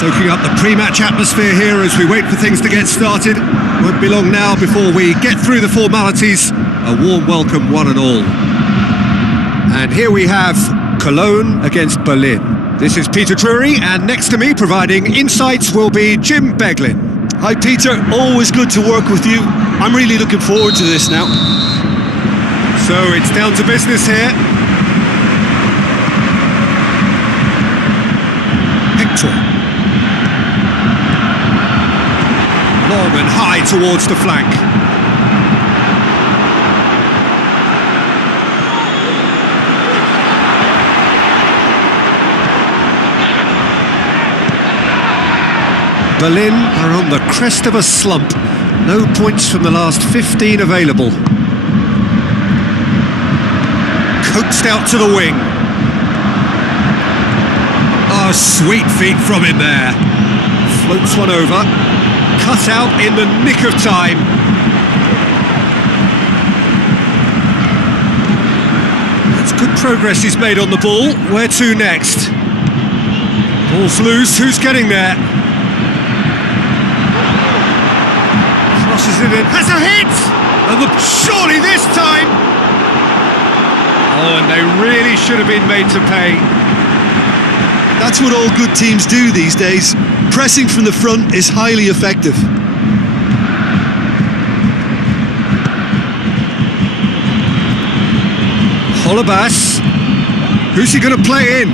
Soaking up the pre-match atmosphere here as we wait for things to get started. Won't be long now before we get through the formalities. A warm welcome, one and all. And here we have Cologne against Berlin. This is Peter Drury, and next to me, providing insights, will be Jim Beglin. Hi Peter, always good to work with you. I'm really looking forward to this now. So it's down to business here. Hector. Long and high towards the flank. Berlin are on the crest of a slump. No points from the last 15 available. Coaxed out to the wing. Oh, sweet feet from him there. Floats one over. Cut out in the nick of time. That's good progress he's made on the ball. Where to next? Ball's loose. Who's getting there? Crosses it in. Has a hit! And surely this time! Oh, and they really should have been made to pay. That's what all good teams do these days. Pressing from the front is highly effective. Holebas. Who's he going to play in?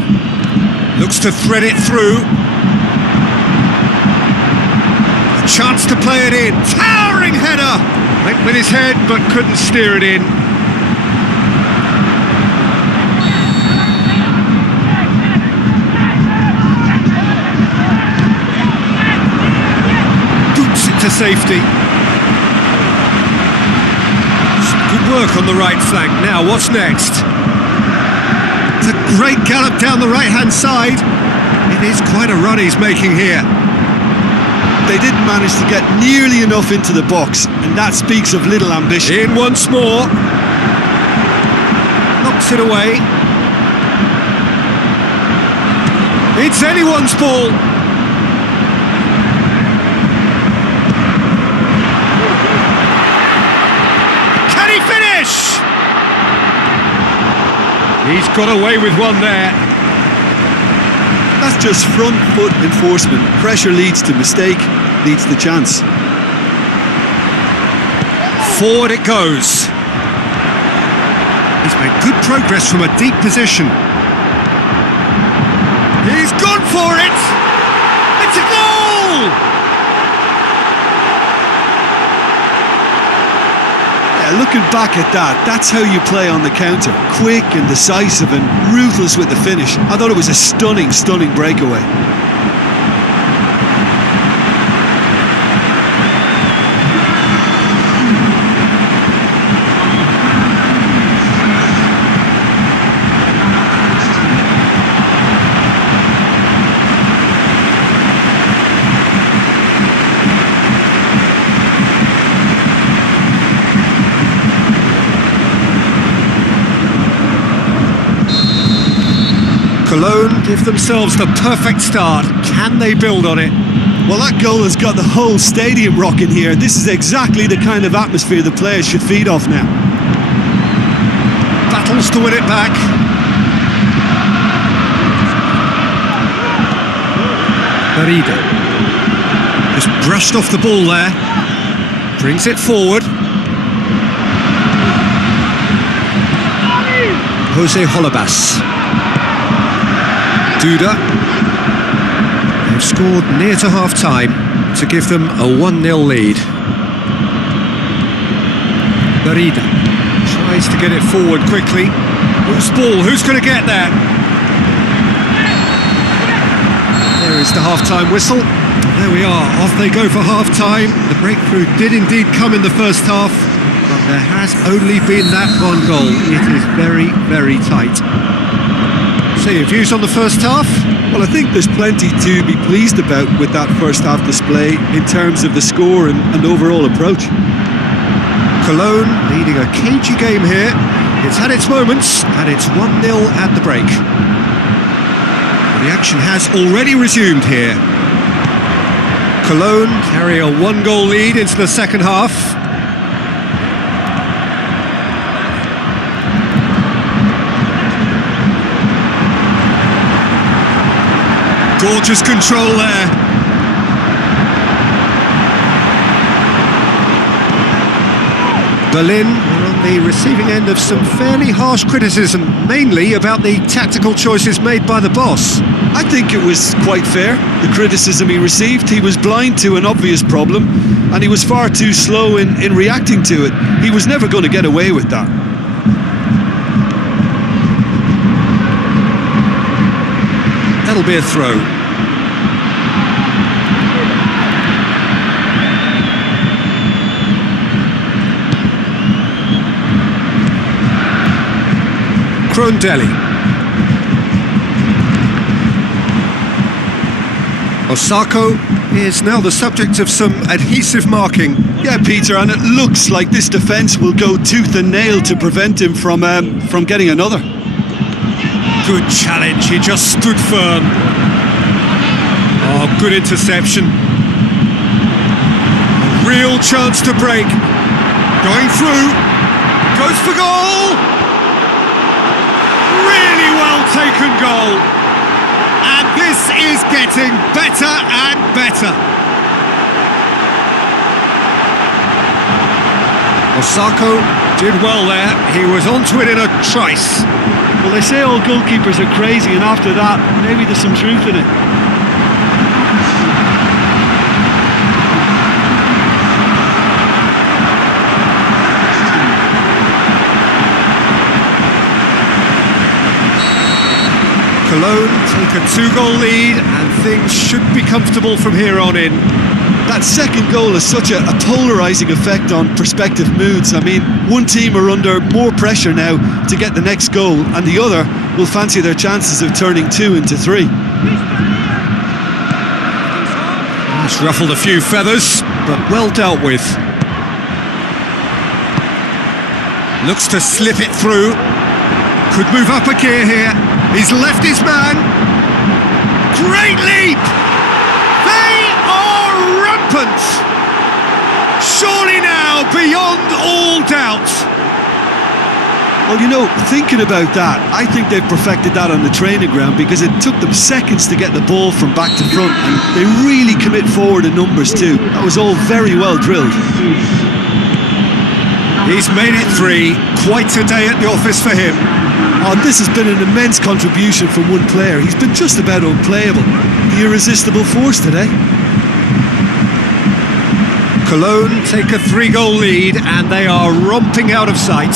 Looks to thread it through. A chance to play it in. Towering header! Went with his head but couldn't steer it in. To safety. Some good work on the right flank. Now, what's next? It's a great gallop down the right-hand side. It is quite a run he's making here. They didn't manage to get nearly enough into the box, and that speaks of little ambition. In once more. Knocks it away. It's anyone's ball. He's got away with one there. That's just front foot enforcement. Pressure leads to mistake, leads to chance. Forward it goes. He's made good progress from a deep position. He's gone for it! It's a goal! Looking back at that, that's how you play on the counter. Quick and decisive and ruthless with the finish. I thought it was a stunning, stunning breakaway. Cologne give themselves the perfect start. Can they build on it? Well, that goal has got the whole stadium rocking here. This is exactly the kind of atmosphere the players should feed off now. Battles to win it back. Merida. Just brushed off the ball there. Brings it forward. Jose Holebas. Duda. They've scored near to half-time to give them a 1-0 lead. Merida tries to get it forward quickly. Loose ball, who's going to get that? There is the half-time whistle. There we are, off they go for half-time. The breakthrough did indeed come in the first half, but there has only been that one goal. It is very, very tight. So your views on the first half? Well, I think there's plenty to be pleased about with that first half display in terms of the score and overall approach. Cologne leading a cagey game here. It's had its moments, and it's 1-0 at the break. The action has already resumed here. Cologne carry a one-goal lead into the second half. Gorgeous control there. Berlin are on the receiving end of some fairly harsh criticism, mainly about the tactical choices made by the boss. I think it was quite fair, the criticism he received. He was blind to an obvious problem, and he was far too slow in reacting to it. He was never going to get away with that. That'll be a throw. Krondelli. Osako is now the subject of some adhesive marking. Yeah, Peter, and it looks like this defence will go tooth and nail to prevent him from getting another. Good challenge, he just stood firm. Oh, good interception. A real chance to break. Going through. Goes for goal! Really well taken goal. And this is getting better and better. Osako did well there. He was onto it in a trice. Well, they say all goalkeepers are crazy, and after that, maybe there's some truth in it. Cologne take a two-goal lead, and things should be comfortable from here on in. That second goal has such a polarising effect on prospective moods. I mean, one team are under more pressure now to get the next goal, and the other will fancy their chances of turning 2 into 3. It's ruffled a few feathers, but well dealt with. Looks to slip it through. Could move up a gear here. He's left his man. Great leap! They are rampant! Surely now, beyond all doubt. Well, you know, thinking about that, I think they've perfected that on the training ground, because it took them seconds to get the ball from back to front, and they really commit forward in numbers too. That was all very well drilled. He's made it 3. Quite a day at the office for him. Oh, this has been an immense contribution from one player. He's been just about unplayable. The irresistible force today. Cologne take a 3-goal lead, and they are romping out of sight.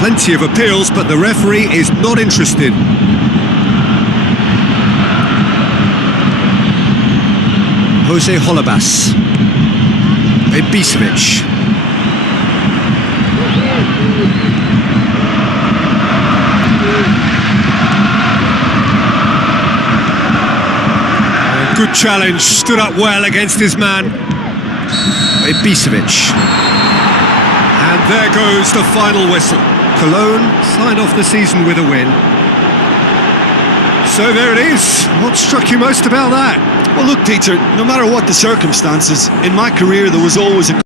Plenty of appeals, but the referee is not interested. Jose Holebas. EP57. Good challenge, stood up well against his man. EP57. And there goes the final whistle. Cologne sign off the season with a win. So there it is. What struck you most about that? Well, look, Peter, no matter what the circumstances, in my career there was always a